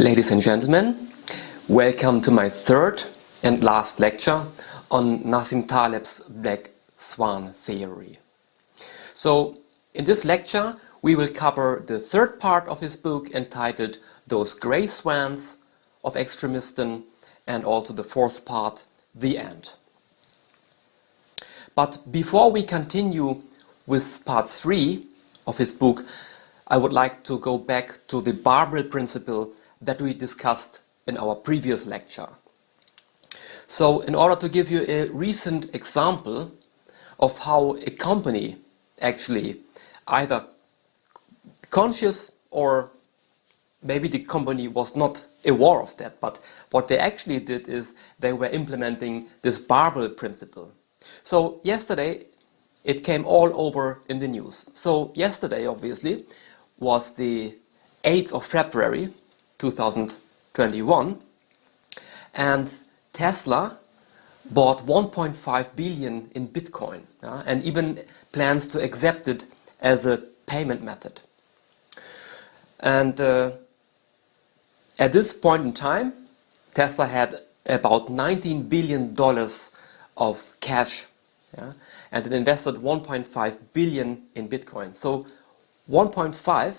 Ladies and gentlemen, welcome to my third and last lecture on Nassim Taleb's Black Swan theory. So, in this lecture, we will cover the third part of his book entitled Those Grey Swans of Extremistan, and also the fourth part, The End. But before we continue with part 3 of his book, I would like to go back to the barbell principle that we discussed in our previous lecture. So, in order to give you a recent example of how a company actually either conscious or maybe the company was not aware of that, but what they actually did is they were implementing this barbell principle. So yesterday it came all over in the news. So yesterday obviously was the 8th of February 2021, and Tesla bought 1.5 billion in Bitcoin, and even plans to accept it as a payment method. And at this point in time, Tesla had about $19 billion of cash, and it invested 1.5 billion in Bitcoin. So 1.5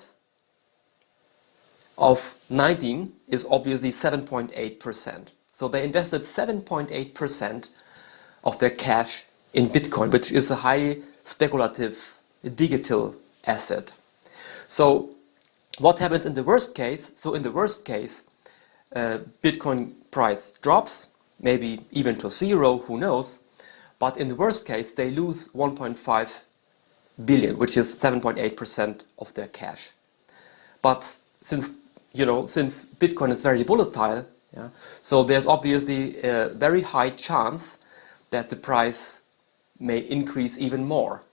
of 19 is obviously 7.8%. So they invested 7.8% of their cash in Bitcoin, which is a highly speculative digital asset. So what happens in the worst case? So in the worst case, Bitcoin price drops, maybe even to zero, who knows? But in the worst case, they lose 1.5 billion, which is 7.8% of their cash. But since Bitcoin is very volatile, so there's obviously a very high chance that the price may increase even more.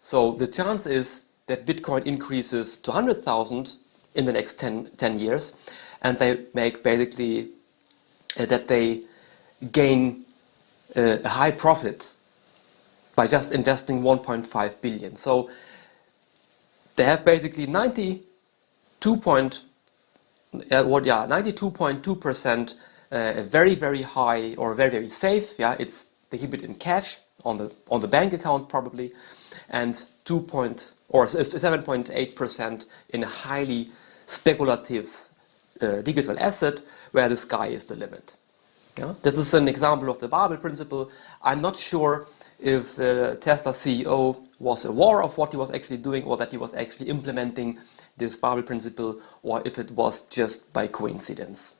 So the chance is that Bitcoin increases to 100,000 in the next 10 years, and they make basically that they gain a high profit by just investing 1.5 billion. So they have basically 92.2% very, very high or very, very safe. They keep it in cash on the bank account probably, and 7.8% in a highly speculative digital asset where the sky is the limit. This is an example of the barbell principle. I'm not sure if the Tesla CEO was aware of what he was actually doing, or that he was actually implementing this barbell principle, or if it was just by coincidence.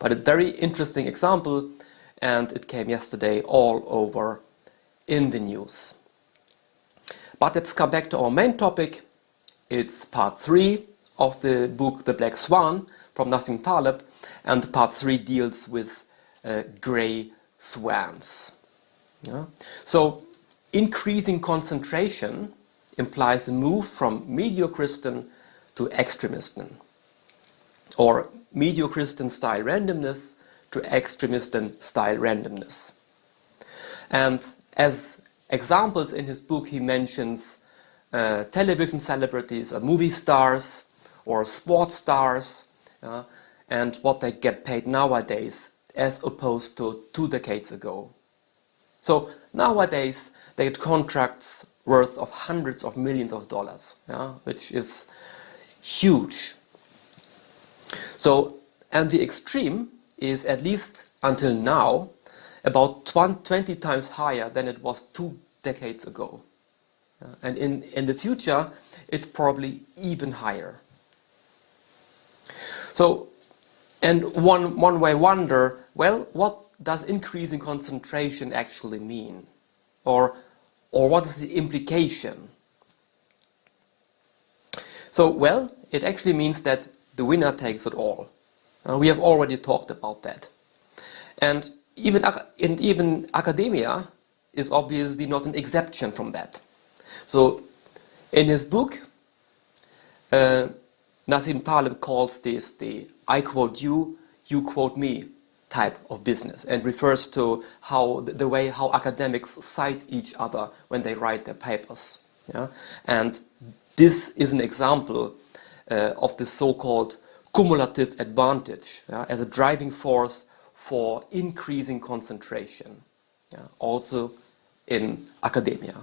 But it's a very interesting example, and it came yesterday all over in the news. But let's come back to our main topic. It's part 3 of the book The Black Swan from Nassim Taleb, and part 3 deals with grey swans. So increasing concentration implies a move from Mediocristan to Extremistan, or Mediocristan style randomness to Extremistan style randomness. And as examples in his book, he mentions television celebrities, or movie stars, or sports stars, and what they get paid nowadays as opposed to 2 decades ago. So nowadays they get contracts worth of hundreds of millions of dollars, which is huge. So, and the extreme is, at least until now, about 20 times higher than it was 2 decades ago. And in the future, it's probably even higher. So, and one may wonder, well, what does increasing concentration actually mean? Or what is the implication? So, well, it actually means that the winner takes it all. We have already talked about that. And even academia is obviously not an exception from that. So, in his book, Nassim Taleb calls this the I quote you, you quote me type of business, and refers to the way how academics cite each other when they write their papers. And this is an example of the so-called cumulative advantage as a driving force for increasing concentration, also in academia.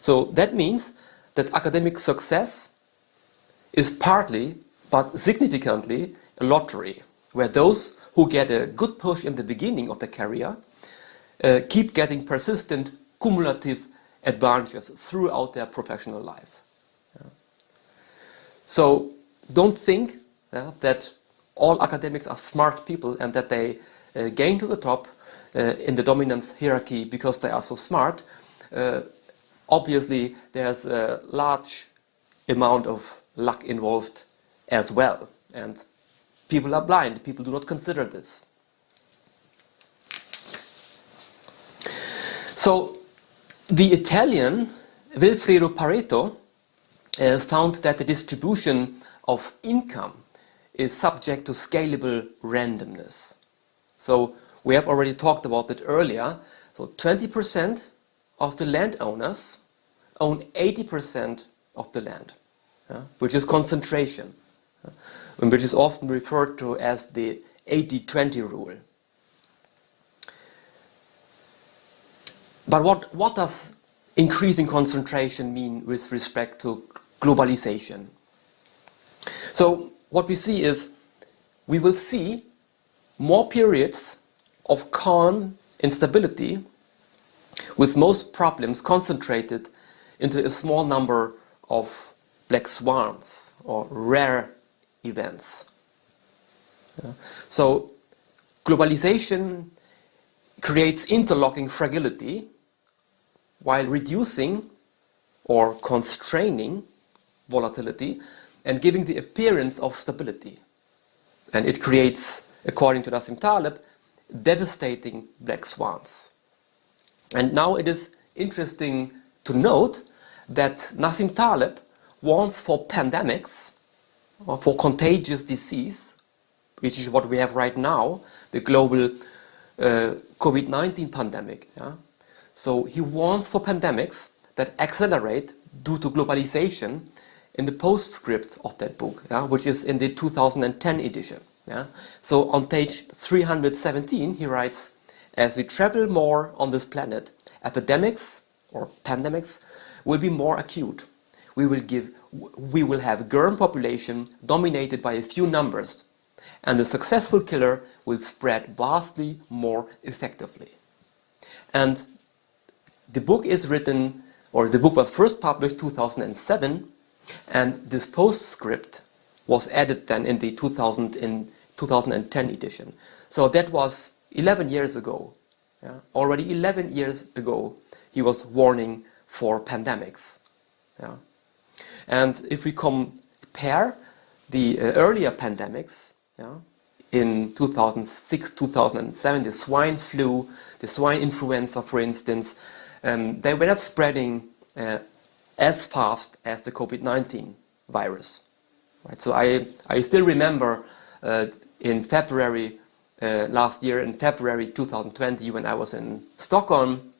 So that means that academic success is partly, but significantly, a lottery, where those who get a good push in the beginning of the career keep getting persistent cumulative advantages throughout their professional life. So don't think that all academics are smart people and that they gain to the top in the dominance hierarchy because they are so smart. Obviously, there's a large amount of luck involved as well. And people are blind. People do not consider this. So the Italian Vilfredo Pareto found that the distribution of income is subject to scalable randomness. So we have already talked about that earlier. So 20% of the landowners own 80% of the land, which is concentration, which is often referred to as the 80-20 rule. But what does increasing concentration mean with respect to globalization? So what we see is we will see more periods of calm instability, with most problems concentrated into a small number of black swans or rare events. So globalization creates interlocking fragility while reducing or constraining volatility and giving the appearance of stability. And it creates, according to Nassim Taleb, devastating black swans. And now it is interesting to note that Nassim Taleb warns for pandemics, or for contagious disease, which is what we have right now, the global COVID-19 pandemic. So he warns for pandemics that accelerate due to globalization in the postscript of that book, which is in the 2010 edition. So on page 317 he writes, "As we travel more on this planet, epidemics or pandemics will be more acute. We will have germ population dominated by a few numbers, and the successful killer will spread vastly more effectively." And the book is written, or the book was first published 2007, and this postscript was added then in the 2010 edition. So that was 11 years ago. Already 11 years ago, he was warning for pandemics. And if we compare the earlier pandemics, in 2006, 2007, the swine flu, the swine influenza, for instance, they were not spreading as fast as the COVID-19 virus. Right? So I still remember in February last year, in February 2020, when I was in Stockholm,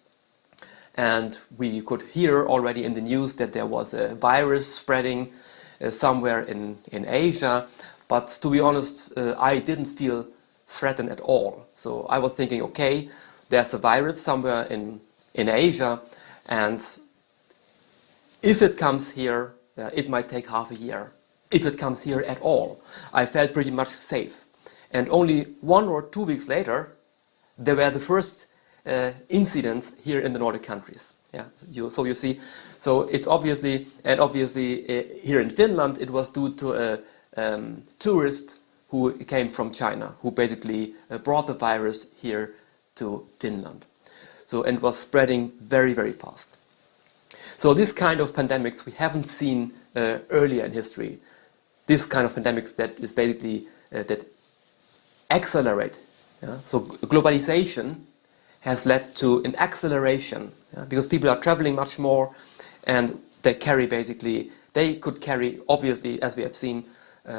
and we could hear already in the news that there was a virus spreading somewhere in Asia. But to be honest, I didn't feel threatened at all. So I was thinking, okay, there's a virus somewhere in Asia, and if it comes here, it might take half a year. If it comes here at all, I felt pretty much safe. And only 1 or 2 weeks later, there were the first incidents here in the Nordic countries. So you see, so it's obviously here in Finland, it was due to a tourist who came from China, who basically brought the virus here to Finland. So, and was spreading very, very fast. So this kind of pandemics we haven't seen earlier in history. This kind of pandemics that is basically that accelerate. So globalization has led to an acceleration because people are traveling much more, and they could carry, obviously, as we have seen,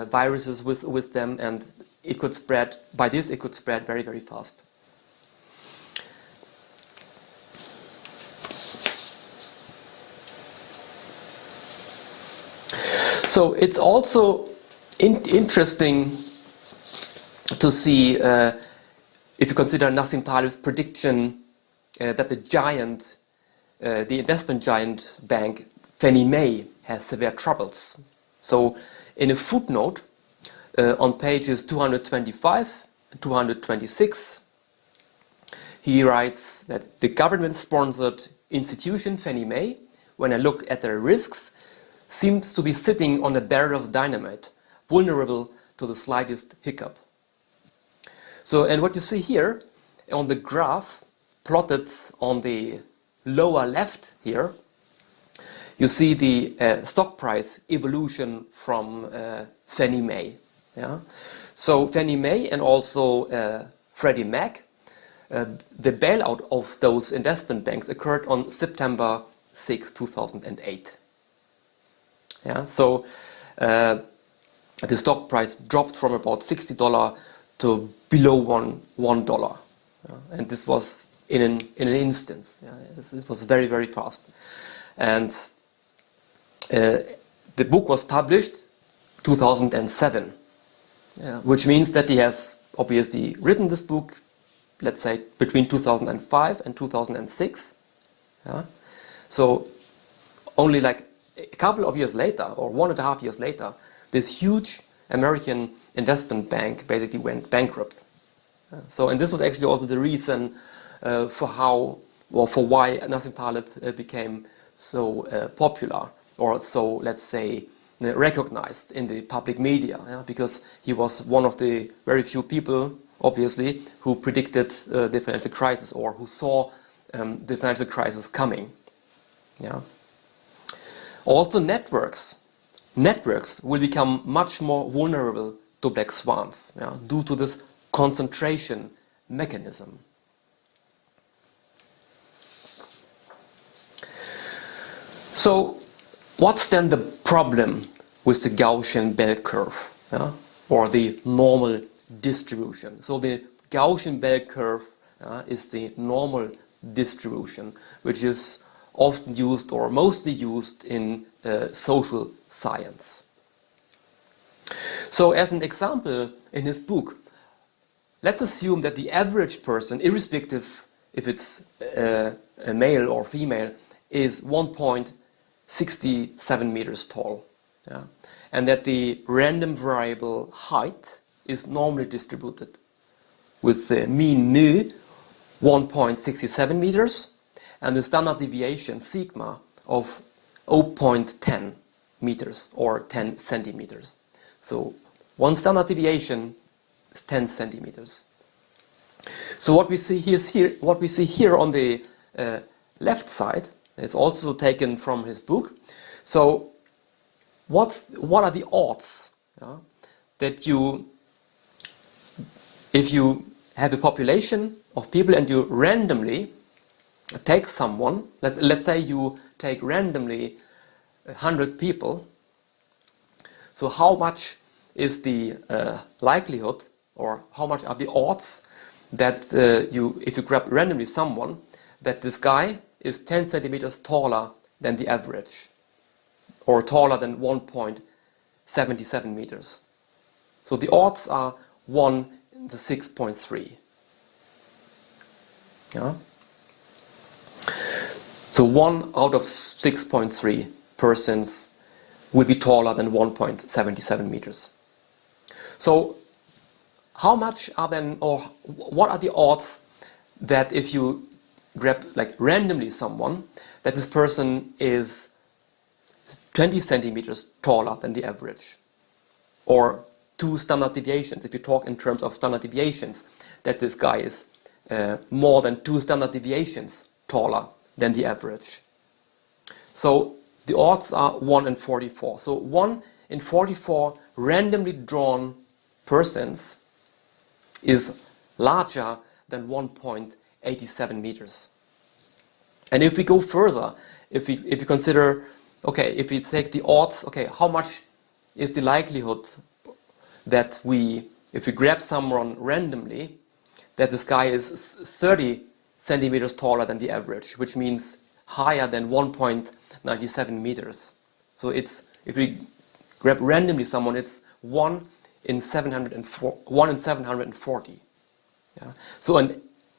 viruses with them, and it could spread. By this, it could spread very, very fast. So it's also interesting to see if you consider Nassim Taleb's prediction that the investment giant bank Fannie Mae has severe troubles. So in a footnote on pages 225 and 226, he writes that the government-sponsored institution Fannie Mae, when I look at their risks, seems to be sitting on a barrel of dynamite, vulnerable to the slightest hiccup. So, and what you see here on the graph plotted on the lower left here, you see the stock price evolution from Fannie Mae. Yeah? So Fannie Mae and also Freddie Mac, the bailout of those investment banks occurred on September 6, 2008. Yeah? So the stock price dropped from about $60 to below $1. Yeah? And this was in an instant. Yeah? This was very, very fast. And the book was published 2007, which means that he has obviously written this book, let's say, between 2005 and 2006. Yeah? So only like a couple of years later, or 1.5 years later, this huge American investment bank basically went bankrupt. So, and this was actually also the reason for why Nassim Taleb became so popular, or so, let's say, recognized in the public media, because he was one of the very few people, obviously, who predicted the financial crisis, or who saw the financial crisis coming. Yeah. Also, networks will become much more vulnerable to black swans, due to this concentration mechanism. So, what's then the problem with the Gaussian bell curve, or the normal distribution? So the Gaussian bell curve is the normal distribution, which is often used or mostly used in social science. So as an example in his book, let's assume that the average person, irrespective if it's a male or female, is 1.67 meters tall. Yeah? And that the random variable height is normally distributed with the mean mu 1.67 meters and the standard deviation sigma of 0.10 meters or 10 centimeters. So one standard deviation is 10 centimeters. So what we see here on the left side is also taken from his book. So what are the odds that if you have a population of people and you randomly take someone, let's say you take randomly 100 people, so how much is the likelihood, or how much are the odds that if you grab randomly someone, that this guy is 10 centimeters taller than the average, or taller than 1.77 meters. So the odds are 1 to 6.3. Yeah? So 1 out of 6.3 persons will be taller than 1.77 meters. So how much are then, or what are the odds that if you grab like randomly someone, that this person is 20 centimeters taller than the average? Or 2 standard deviations, if you talk in terms of standard deviations, that this guy is more than 2 standard deviations taller than the average. So the odds are 1 in 44. So 1 in 44 randomly drawn persons is larger than 1.87 meters. And if we go further, if we consider, okay, if we take the odds, okay, how much is the likelihood that if we grab someone randomly, that this guy is 30 centimeters taller than the average, which means higher than 1.97 meters. So if we grab randomly someone, it's 1 in 740. Yeah? So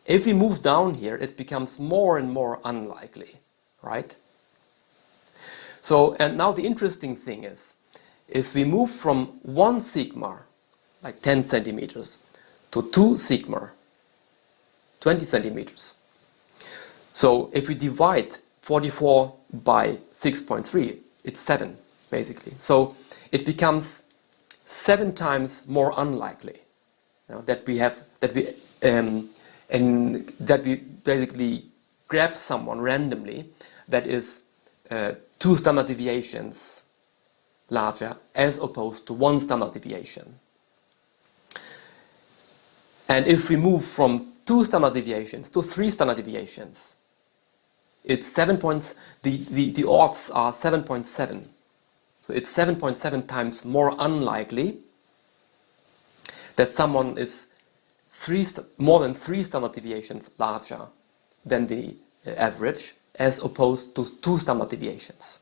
if we move down here, it becomes more and more unlikely, right? So, and now the interesting thing is, if we move from 1 sigma, like 10 centimeters, to 2 sigma, 20 centimeters. So if we divide 44 by 6.3, it's 7, basically. So it becomes 7 times more unlikely, you know, that we basically grab someone randomly that is 2 standard deviations larger as opposed to 1 standard deviation. And if we move from 2 standard deviations to 3 standard deviations, it's 7 points, the odds are 7.7. So it's 7.7 times more unlikely that someone is more than 3 standard deviations larger than the average as opposed to 2 standard deviations.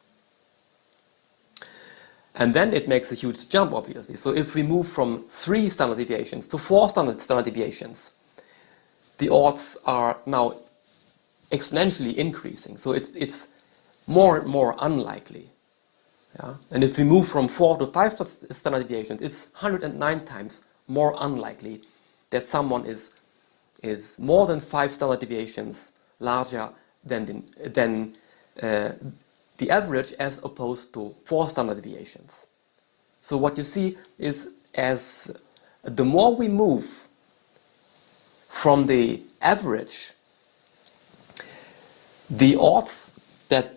And then it makes a huge jump, obviously. So if we move from 3 standard deviations to 4 standard deviations, the odds are now exponentially increasing. So it's more and more unlikely. Yeah? And if we move from 4 to 5 standard deviations, it's 109 times more unlikely that someone is more than 5 standard deviations larger than the average as opposed to 4 standard deviations. So what you see is, as the more we move from the average, the odds that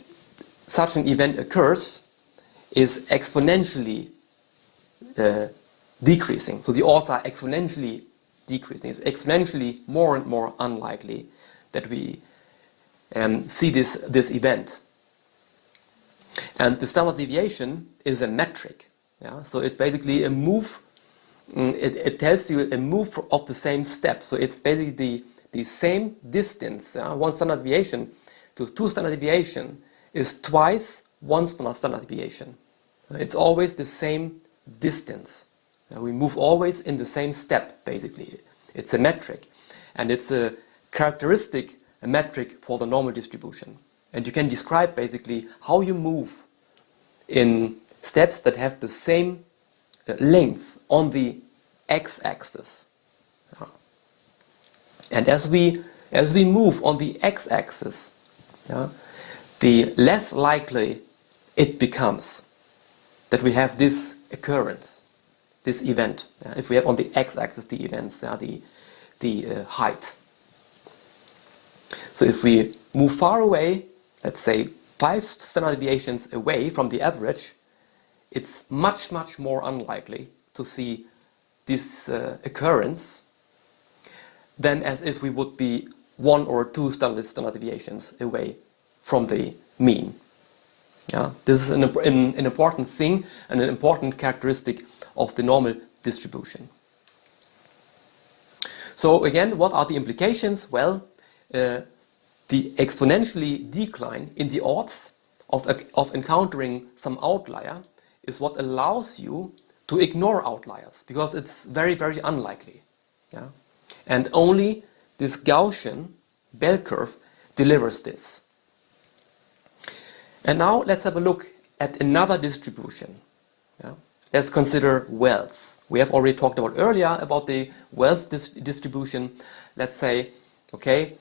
such an event occurs is exponentially decreasing. So the odds are exponentially decreasing. It's exponentially more and more unlikely that we see this event. And the standard deviation is a metric. Yeah? So it's basically a move. It tells you a move of the same step. So it's basically the same distance. 1 standard deviation to 2 standard deviation is twice 1 standard deviation. It's always the same distance. We move always in the same step, basically. It's a metric. And it's a characteristic, a metric for the normal distribution. And you can describe basically how you move in steps that have the same length on the x-axis. And as we move on the x-axis, the less likely it becomes that we have this occurrence, this event. If we have on the x-axis the events, the height. So if we move far away, let's say 5 standard deviations away from the average, it's much, much more unlikely to see this occurrence than as if we would be 1 or 2 standard deviations away from the mean. Yeah? This is an important thing and an important characteristic of the normal distribution. So again, what are the implications? Well, the exponentially decline in the odds of encountering some outlier is what allows you to ignore outliers, because it's very, very unlikely. Yeah? And only this Gaussian bell curve delivers this. And now let's have a look at another distribution. Yeah? Let's consider wealth. We have already talked about earlier about the wealth distribution. Let's say, okay,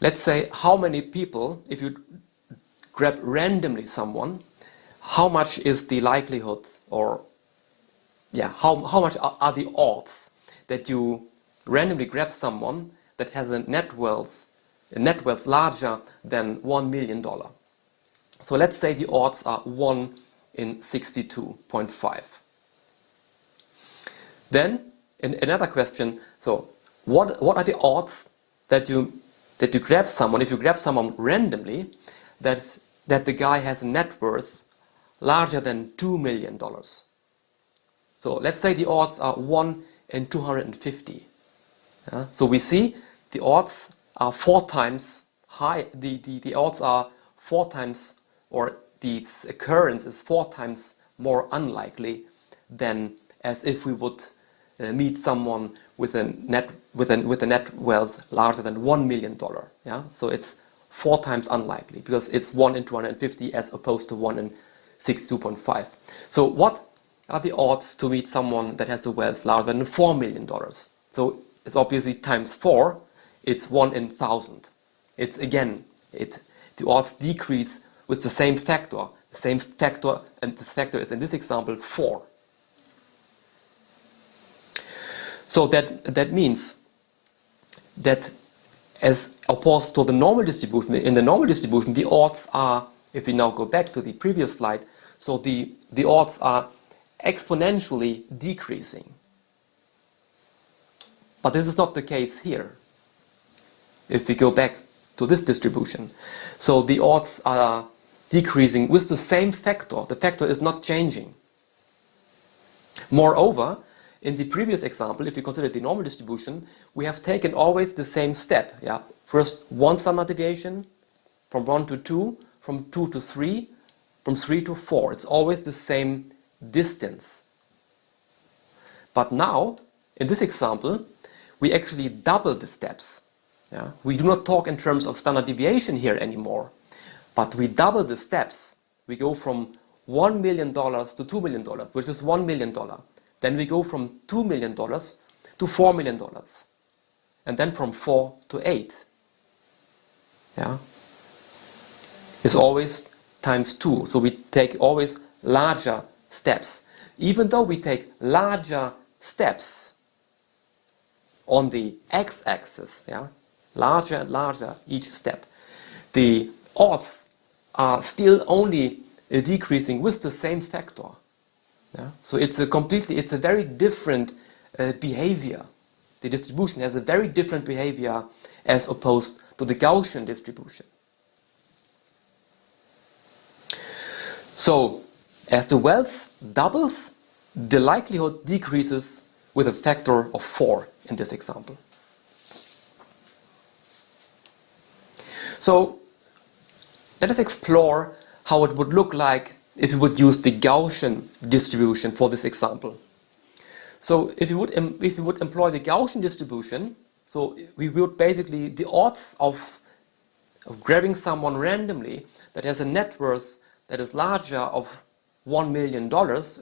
let's say how many people, if you grab randomly someone, how much is the likelihood, or how much are the odds that you randomly grab someone that has a net wealth larger than $1 million. So let's say the odds are 1 in 62.5. Then another question, so what are the odds that you grab someone, if you grab someone randomly, that the guy has a net worth larger than $2 million? So let's say the odds are 1 in 250. So we see the odds are 4 times high, the odds are 4 times, or the occurrence is 4 times more unlikely than as if we would meet someone with a net wealth larger than $1 million. Yeah, so it's 4 times unlikely because it's 1 in 250 as opposed to 1 in 62.5. So what are the odds to meet someone that has a wealth larger than $4 million? So it's obviously times 4. It's 1 in 1,000. It's again, the odds decrease with the same factor. The same factor, and this factor is in this example 4. So that means that as opposed to the normal distribution, in the normal distribution, the odds are, if we now go back to the previous slide, so the odds are exponentially decreasing. But this is not the case here. If we go back to this distribution, so the odds are decreasing with the same factor. The factor is not changing. Moreover, in the previous example, if we consider the normal distribution, we have taken always the same step. Yeah? First, 1 standard deviation, from 1 to 2, from 2 to 3, from 3 to 4. It's always the same distance. But now, in this example, we actually double the steps. Yeah? We do not talk in terms of standard deviation here anymore, but we double the steps. We go from $1 million to $2 million, which is $1 million. Then we go from $2 million to $4 million. And then from 4 to 8. Yeah? It's always times 2. So we take always larger steps. Even though we take larger steps on the x-axis, yeah, larger and larger each step, the odds are still only decreasing with the same factor. Yeah? So it's a very different behavior. The distribution has a very different behavior as opposed to the Gaussian distribution. So as the wealth doubles, the likelihood decreases with a factor of 4 in this example. So let us explore how it would look like if we would use the Gaussian distribution for this example. So if we would employ the Gaussian distribution, so we would basically, the odds of grabbing someone randomly that has a net worth that is larger of $1 million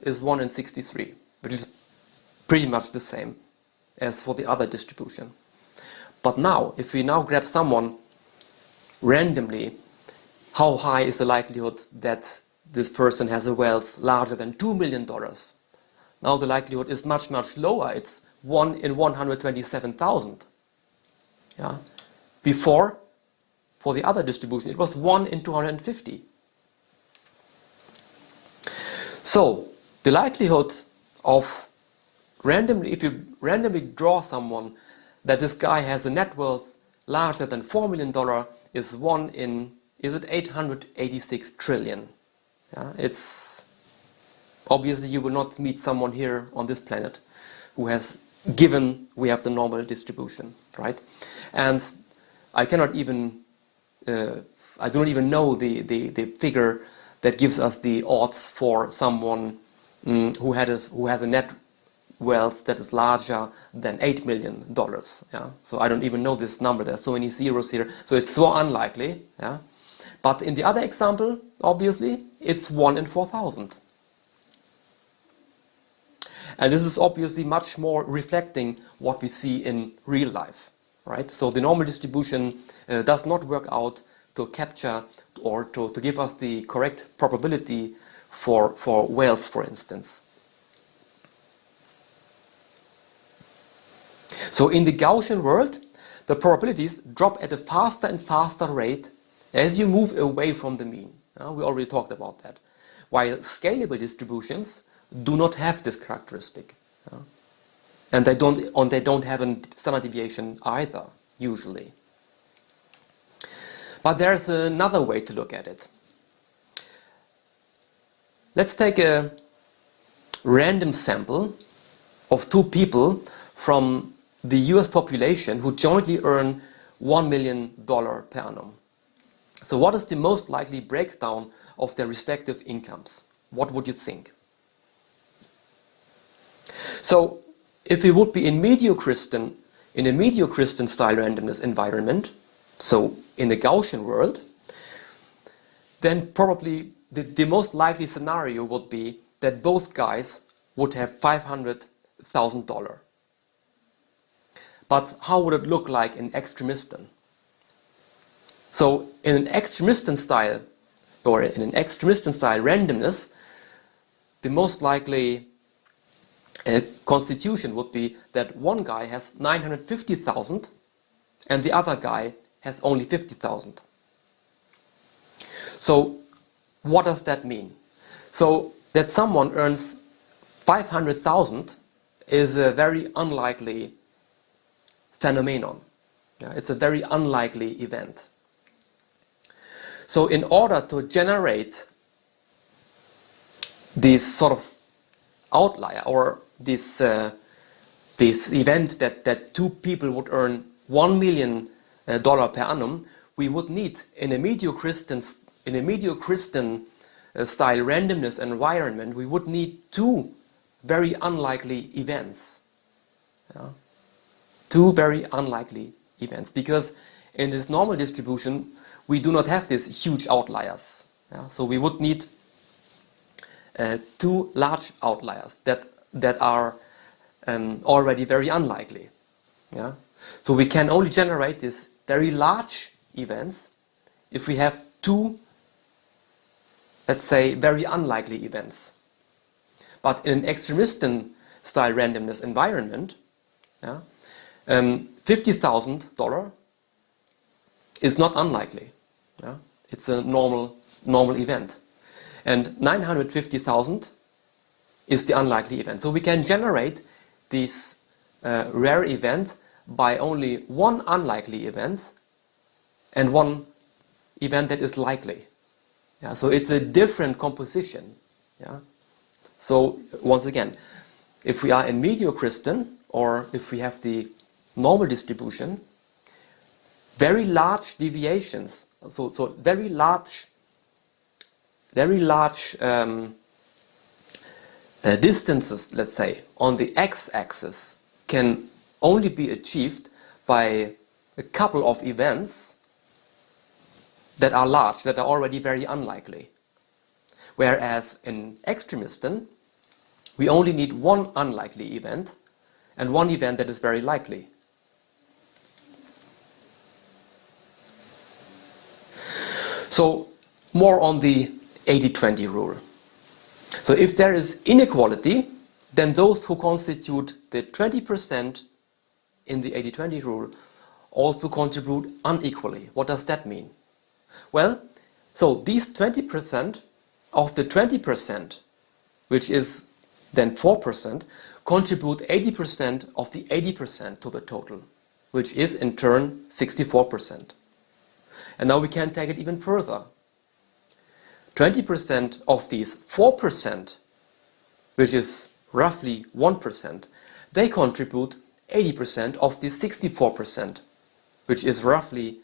is 1 in 63, which is pretty much the same as for the other distribution. But now, if we now grab someone randomly, how high is the likelihood that this person has a wealth larger than $2 million? Now the likelihood is much, much lower. It's 1 in 127,000. Yeah? Before, for the other distribution, it was 1 in 250. So the likelihood of if you randomly draw someone that this guy has a net worth larger than $4 million is 1 in, is it 886 trillion? Yeah, it's obviously you will not meet someone here on this planet who has, given we have the normal distribution, right? And I cannot even, I don't even know the figure that gives us the odds for someone who has a net wealth that is larger than $8 million. Yeah? So I don't even know this number. There are so many zeros here. So it's so unlikely. Yeah? But in the other example, obviously, it's 1 in 4,000. And this is obviously much more reflecting what we see in real life. Right? So the normal distribution does not work out to capture or to give us the correct probability for wealth, for instance. So in the Gaussian world, the probabilities drop at a faster and faster rate as you move away from the mean. We already talked about that. While scalable distributions do not have this characteristic. And they don't have a standard deviation either, usually. But there's another way to look at it. Let's take a random sample of 2 people from the US population who jointly earn $1 million per annum. So what is the most likely breakdown of their respective incomes? What would you think? So if we would be in a Mediocristan style randomness environment, so in the Gaussian world, then probably the most likely scenario would be that both guys would have $500,000. But how would it look like in Extremistan? So in an Extremistan style, or in an Extremistan style randomness, the most likely constitution would be that one guy has 950,000 and the other guy has only 50,000. So what does that mean? So that someone earns 500,000 is a very unlikely phenomenon. Yeah, it's a very unlikely event. So in order to generate this sort of outlier, or this event that two people would earn $1 million per annum, we would need in a Mediocristan style randomness environment, we would need two very unlikely events. Yeah? Two very unlikely events, because in this normal distribution we do not have these huge outliers. Yeah? So we would need two large outliers that are already very unlikely. Yeah? So we can only generate these very large events if we have two, let's say, very unlikely events. But in an Extremistan style randomness environment, yeah, $50,000 is not unlikely. Yeah? It's a normal event. And 950,000 is the unlikely event. So we can generate these rare events by only one unlikely event and one event that is likely. Yeah? So it's a different composition. Yeah? So once again, if we are in Mediocristan, or if we have the normal distribution, very large deviations, so very large distances, let's say, on the x-axis can only be achieved by a couple of events that are large, that are already very unlikely. Whereas in Extremistan, we only need one unlikely event and one event that is very likely. So more on the 80-20 rule. So if there is inequality, then those who constitute the 20% in the 80-20 rule also contribute unequally. What does that mean? Well, so these 20% of the 20%, which is then 4%, contribute 80% of the 80% to the total, which is in turn 64%. And now we can take it even further. 20% of these 4%, which is roughly 1%, they contribute 80% of the 64%, which is roughly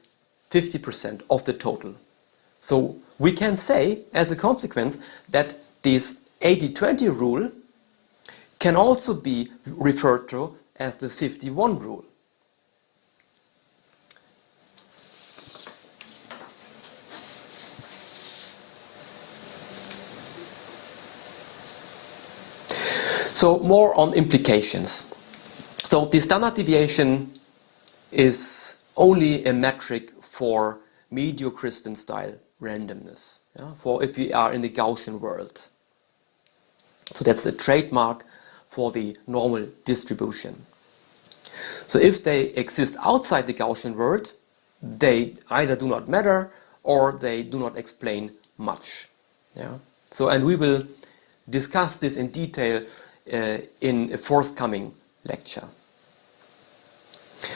50% of the total. So we can say, as a consequence, that this 80-20 rule can also be referred to as the 51 rule. So more on implications. So the standard deviation is only a metric for Mediocristan style randomness, yeah, for if we are in the Gaussian world. So that's the trademark for the normal distribution. So if they exist outside the Gaussian world, they either do not matter or they do not explain much. Yeah? So, and we will discuss this in detail in a forthcoming lecture.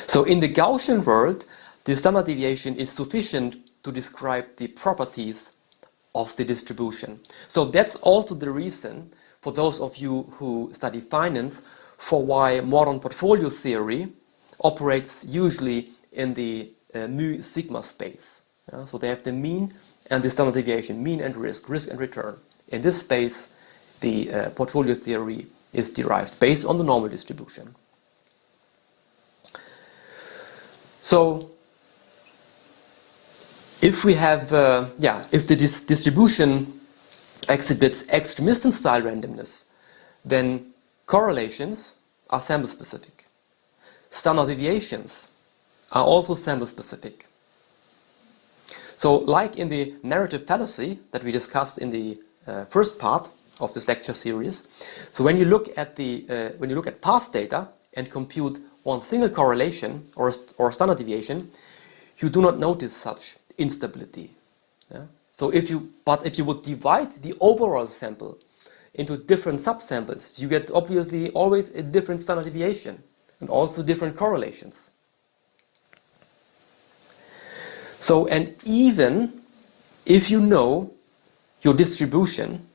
So in the Gaussian world, the standard deviation is sufficient to describe the properties of the distribution. So that's also the reason, for those of you who study finance, for why modern portfolio theory operates usually in the mu sigma space. Yeah? So they have the mean and the standard deviation, mean and risk and return. In this space, the portfolio theory is derived based on the normal distribution. So if we have, if the distribution exhibits Extremistan style randomness, then correlations are sample specific. Standard deviations are also sample specific. So like in the narrative fallacy that we discussed in the first part of this lecture series, so when you look at past data and compute one single correlation or standard deviation, you do not notice such instability. Yeah? So if you would divide the overall sample into different subsamples, you get obviously always a different standard deviation and also different correlations. So, and even if you know your distribution,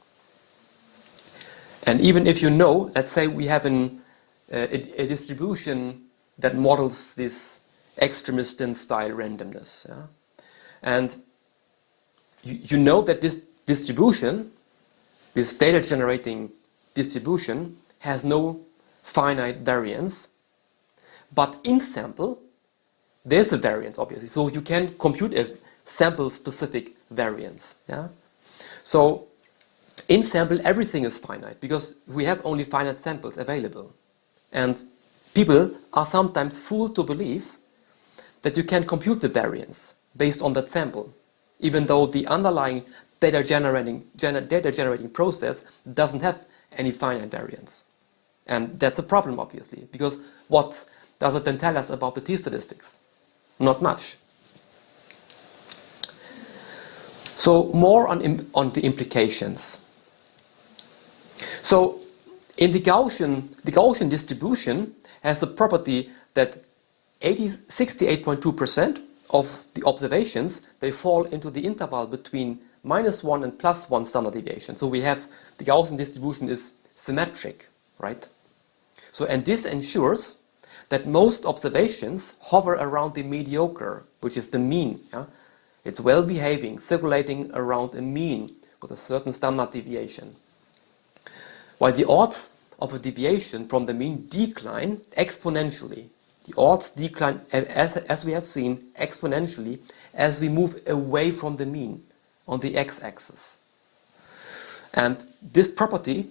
and even if you know, let's say we have a distribution that models this Extremistan style randomness, yeah? And you know that this distribution, this data generating distribution, has no finite variance, but in sample there's a variance, obviously, so you can compute a sample specific variance. Yeah? So in sample everything is finite because we have only finite samples available, and people are sometimes fooled to believe that you can compute the variance based on that sample, even though the underlying data generating process doesn't have any finite variance. And that's a problem, obviously, because what does it then tell us about the t-statistics? Not much. So more on the implications. So in the Gaussian distribution has the property that 68.2% of the observations, they fall into the interval between -1 and +1 standard deviation. So we have the Gaussian distribution is symmetric, right? So, and this ensures that most observations hover around the mediocre, which is the mean. Yeah? It's well behaving, circulating around a mean with a certain standard deviation. While the odds of a deviation from the mean decline exponentially. The odds decline, as we have seen, exponentially as we move away from the mean on the x-axis. And this property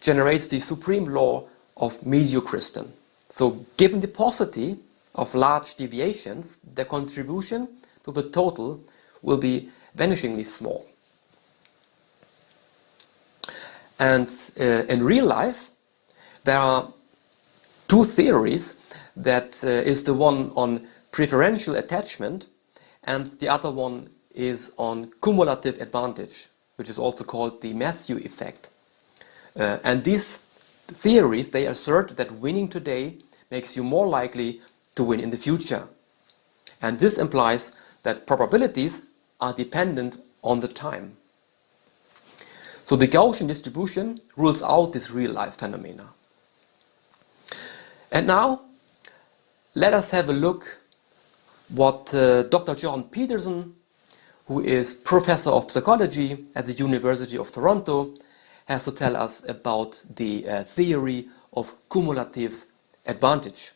generates the supreme law of Mediocristan. So given the paucity of large deviations, the contribution to the total will be vanishingly small. And in real life, there are two theories. That is the one on preferential attachment, and the other one is on cumulative advantage, which is also called the Matthew effect. And these theories, they assert that winning today makes you more likely to win in the future. And this implies that probabilities are dependent on the time. So the Gaussian distribution rules out this real-life phenomena. And now, let us have a look what Dr. John Peterson, who is Professor of Psychology at the University of Toronto, has to tell us about the theory of cumulative advantage.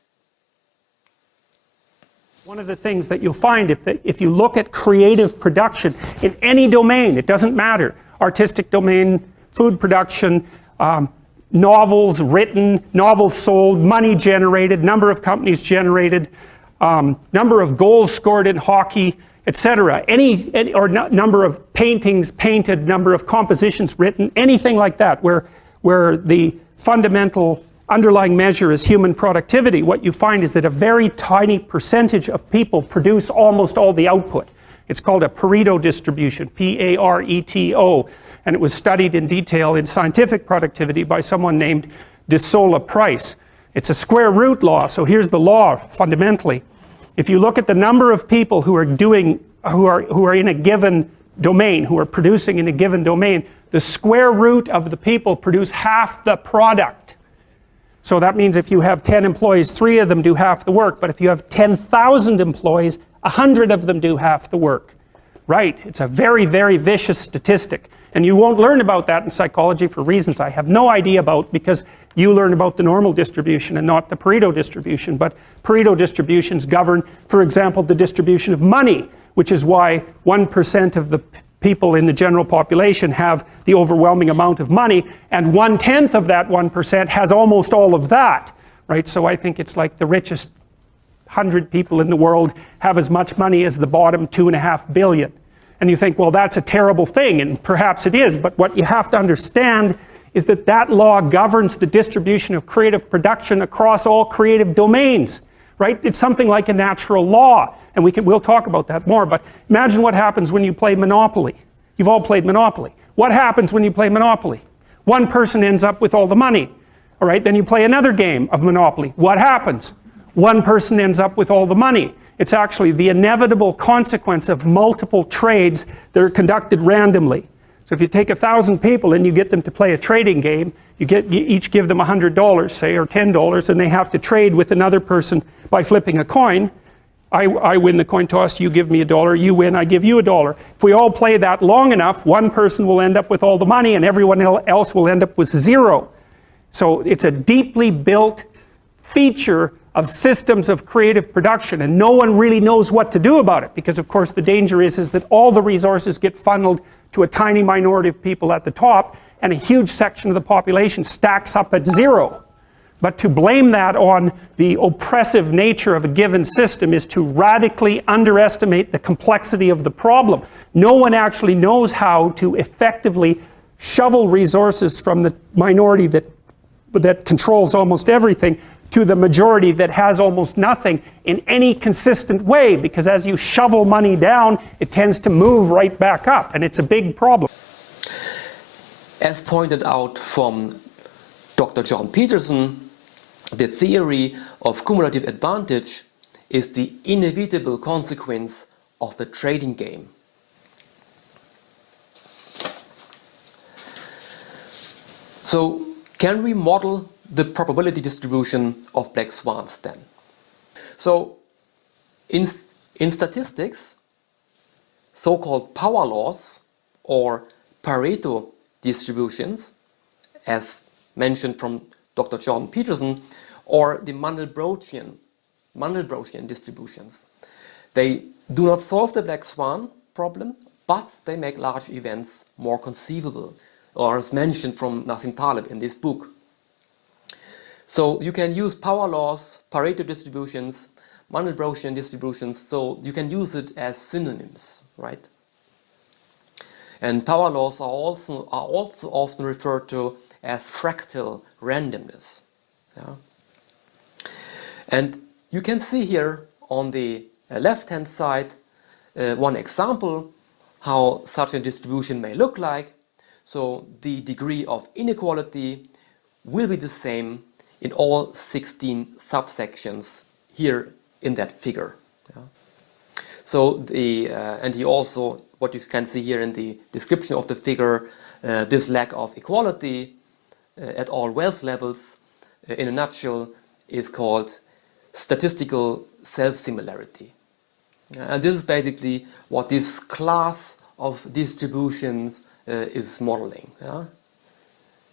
One of the things that you'll find if you look at creative production in any domain, it doesn't matter, artistic domain, food production, novels written, novels sold, money generated, number of companies generated, number of goals scored in hockey, etc. Or number of paintings painted, number of compositions written, anything like that, where the fundamental underlying measure is human productivity, what you find is that a very tiny percentage of people produce almost all the output. It's called a Pareto distribution, P-A-R-E-T-O, and it was studied in detail in scientific productivity by someone named De Sola Price. It's a square root law, so here's the law fundamentally. If you look at the number of people who are in a given domain, who are producing in a given domain, the square root of the people produce half the product. So that means if you have 10 employees, 3 of them do half the work, but if you have 10,000 employees, 100 of them do half the work. right. It's a very, very vicious statistic. And you won't learn about that in psychology for reasons I have no idea about, because you learn about the normal distribution and not the Pareto distribution. But Pareto distributions govern, for example, the distribution of money, which is why 1% of the people in the general population have the overwhelming amount of money, and 1/10 of that 1% has almost all of that, right? So I think it's like the richest 100 people in the world have as much money as the bottom 2.5 billion. And you think, well, that's a terrible thing, and perhaps it is, but what you have to understand is that that law governs the distribution of creative production across all creative domains, right? It's something like a natural law, and we'll talk about that more, but imagine what happens when you play Monopoly. You've all played Monopoly. What happens when you play Monopoly? One person ends up with all the money, all right? Then you play another game of Monopoly. What happens? One person ends up with all the money. It's actually the inevitable consequence of multiple trades that are conducted randomly. So if you take 1,000 people and you get them to play a trading game, you each give them $100, say, or $10, and they have to trade with another person by flipping a coin. I win the coin toss, you give me $1, you win, I give you $1. If we all play that long enough, one person will end up with all the money and everyone else will end up with zero. So it's a deeply built feature of systems of creative production, and no one really knows what to do about it, because of course the danger is that all the resources get funneled to a tiny minority of people at the top, and a huge section of the population stacks up at zero. But to blame that on the oppressive nature of a given system is to radically underestimate the complexity of the problem. No one actually knows how to effectively shovel resources from the minority that controls almost everything to the majority that has almost nothing in any consistent way, because as you shovel money down, it tends to move right back up, and it's a big problem. As pointed out from Dr. John Peterson, the theory of cumulative advantage is the inevitable consequence of the trading game. So, can we model the probability distribution of black swans then? So, in statistics, so-called power laws or Pareto distributions, as mentioned from Dr. John Peterson, or the Mandelbrottian distributions, they do not solve the black swan problem, but they make large events more conceivable, or as mentioned from Nassim Taleb in this book. So you can use power laws, Pareto distributions, Mandelbrottian distributions, so you can use it as synonyms, right? And power laws are also often referred to as fractal randomness. Yeah? And you can see here on the left-hand side one example how such a distribution may look like. So the degree of inequality will be the same in all 16 subsections here in that figure. Yeah. So and he also, what you can see here in the description of the figure, this lack of equality at all wealth levels, in a nutshell, is called statistical self-similarity. And this is basically what this class of distributions is modeling. Yeah?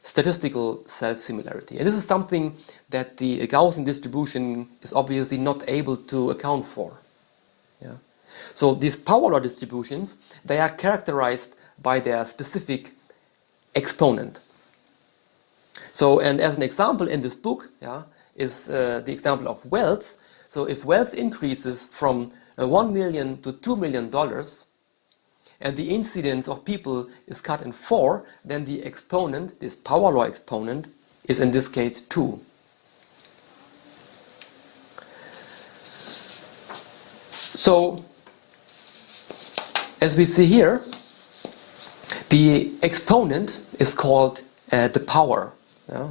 Statistical self-similarity. And this is something that the Gaussian distribution is obviously not able to account for. Yeah? So these power law distributions, they are characterized by their specific exponent. So, and as an example in this book, yeah, is the example of wealth. So if wealth increases from $1 million to $2 million, and the incidence of people is cut in 4, then the exponent, this power law exponent, is in this case 2. So, as we see here, the exponent is called the power. Yeah?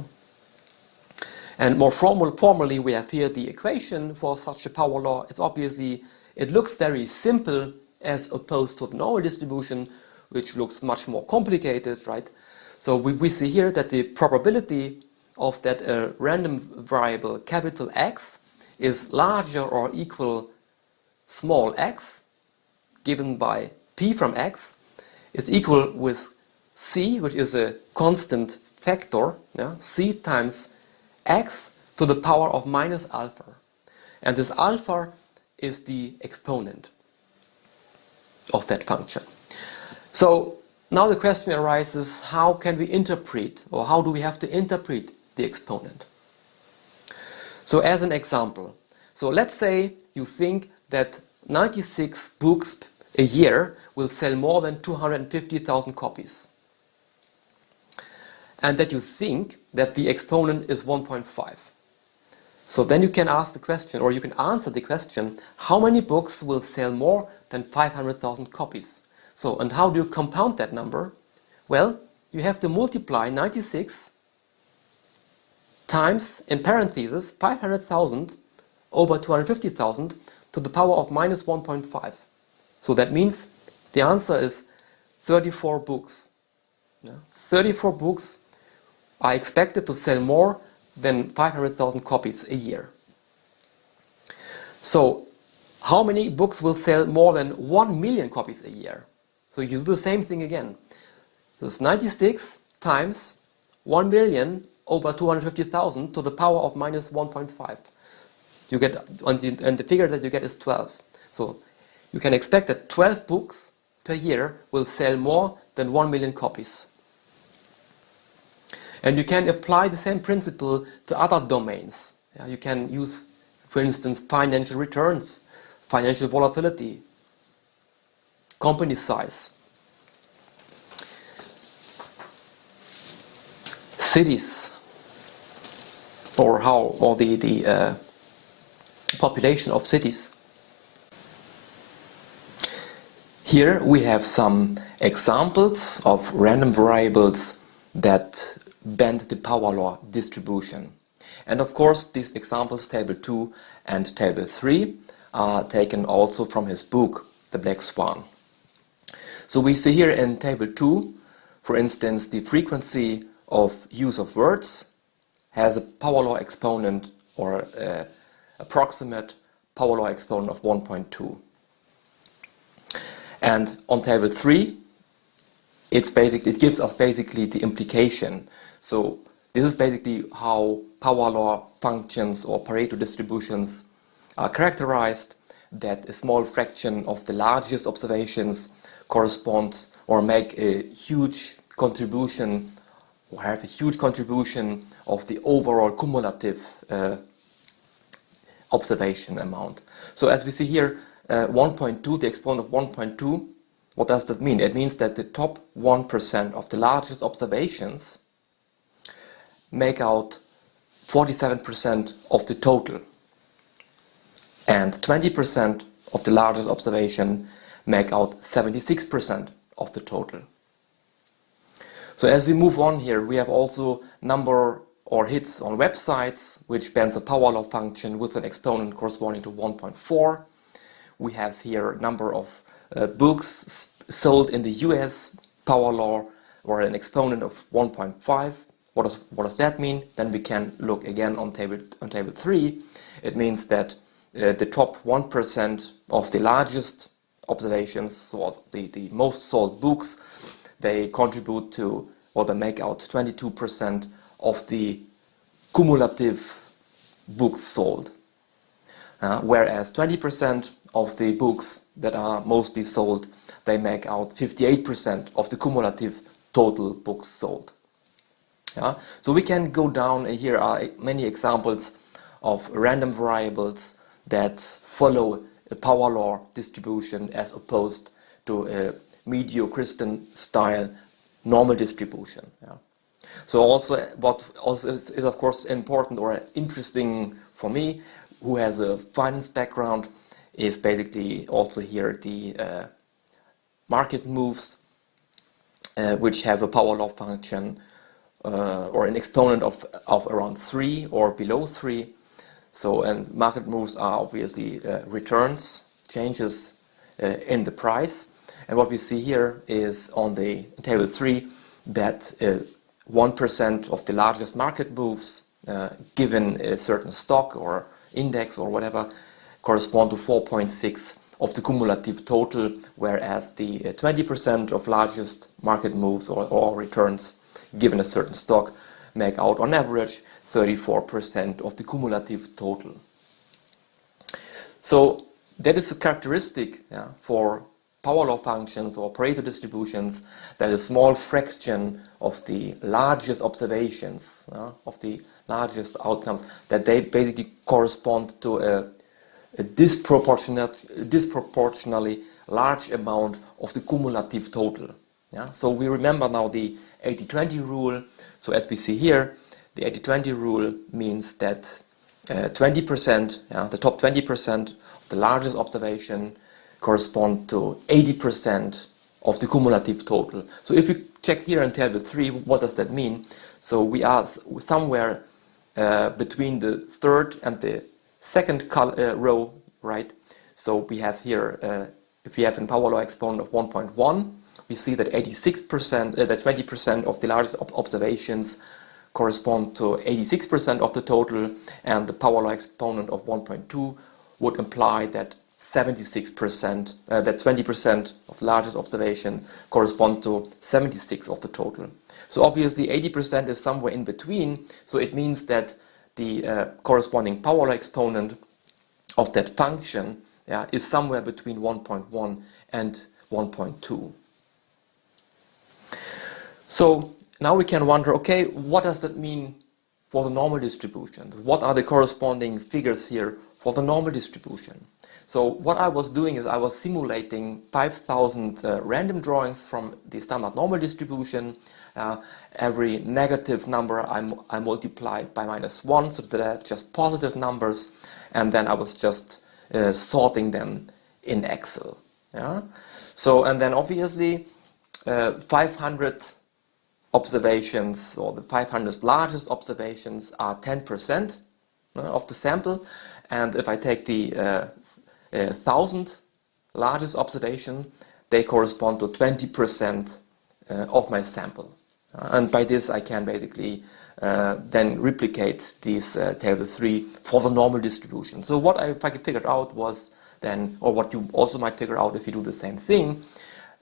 And more formally, we have here the equation for such a power law. It's obviously, it looks very simple as opposed to the normal distribution, which looks much more complicated, right? So we see here that the probability of that random variable capital X is larger or equal small x, given by P from X is equal with C, which is a constant factor, yeah? C times X to the power of minus alpha. And this alpha is the exponent of that function. So now the question arises, how can we interpret, or how do we have to interpret the exponent? So as an example, so let's say you think that 96 books a year will sell more than 250,000 copies. And that you think that the exponent is 1.5. So then you can ask the question, or you can answer the question, how many books will sell more than 500,000 copies? So, and how do you compound that number? Well, you have to multiply 96 times, in parentheses, 500,000 over 250,000 to the power of minus 1.5. So that means the answer is 34 books. Yeah? 34 books are expected to sell more than 500,000 copies a year. So how many books will sell more than 1 million copies a year? So you do the same thing again. So it's 96 times 1 million over 250,000 to the power of minus 1.5. You get, and the figure that you get is 12. So you can expect that 12 books per year will sell more than 1 million copies. And you can apply the same principle to other domains. Yeah, you can use, for instance, financial returns, financial volatility, company size, cities, or the population of cities. Here we have some examples of random variables that bend the power law distribution. And of course, these examples, table 2 and table 3, are taken also from his book, The Black Swan. So we see here in table 2, for instance, the frequency of use of words has a power law exponent, or approximate power law exponent of 1.2. And on table 3, it gives us basically the implication. So this is basically how power law functions or Pareto distributions are characterized, that a small fraction of the largest observations correspond or make a huge contribution, or have a huge contribution of the overall cumulative observation amount. So as we see here, 1.2, the exponent of 1.2, what does that mean? It means that the top 1% of the largest observations make out 47% of the total, and 20% of the largest observation make out 76% of the total. So as we move on here, we have also number or hits on websites, which bends a power law function with an exponent corresponding to 1.4. We have here number of books sold in the US power law, or an exponent of 1.5. What does that mean? Then we can look again on table 3. It means that the top 1% of the largest observations, so the most sold books, they contribute to, or they make out 22% of the cumulative books sold. Whereas 20% of the books that are mostly sold, they make out 58% of the cumulative total books sold. Yeah? So we can go down, and here are many examples of random variables that follow a power law distribution as opposed to a Mediocristan style normal distribution. Yeah? So also, what also is of course important or interesting for me, who has a finance background, is basically also here the market moves, which have a power law function or an exponent of around 3 or below 3. So, and market moves are obviously returns, changes in the price. And what we see here is on the table 3 that 1% of the largest market moves given a certain stock or index or whatever correspond to 4.6 of the cumulative total, whereas the 20% of largest market moves or returns given a certain stock make out on average 34% of the cumulative total. So that is a characteristic for power law functions or Pareto distributions, that a small fraction of the largest observations, of the largest outcomes, that they basically correspond to a disproportionately large amount of the cumulative total. So we remember now the 80-20 rule. So as we see here, the 80-20 rule means that 20%, the top 20% of the largest observation correspond to 80% of the cumulative total. So if we check here in table 3, what does that mean? So we are somewhere between the third and the second row, right? So we have here, if we have in power law exponent of 1.1, we see that 86%, that 20% of the largest observations correspond to 86% of the total, and the power law exponent of 1.2 would imply that 76%, that 20% of the largest observation correspond to 76 of the total. So obviously 80% is somewhere in between, so it means that the corresponding power law exponent of that function is somewhere between 1.1 and 1.2. So now we can wonder, okay, what does that mean for the normal distributions? What are the corresponding figures here for the normal distribution? So what I was doing is I was simulating 5,000 random drawings from the standard normal distribution. Every negative number I multiplied by -1, so that I had just positive numbers, and then I was just sorting them in Excel. So, and then obviously 500 observations, or the 500 largest observations, are 10% of the sample, and if I take the 1,000 largest observation, they correspond to 20% of my sample. And by this I can basically then replicate this table 3 for the normal distribution. So what I figured out was then, or what you also might figure out if you do the same thing,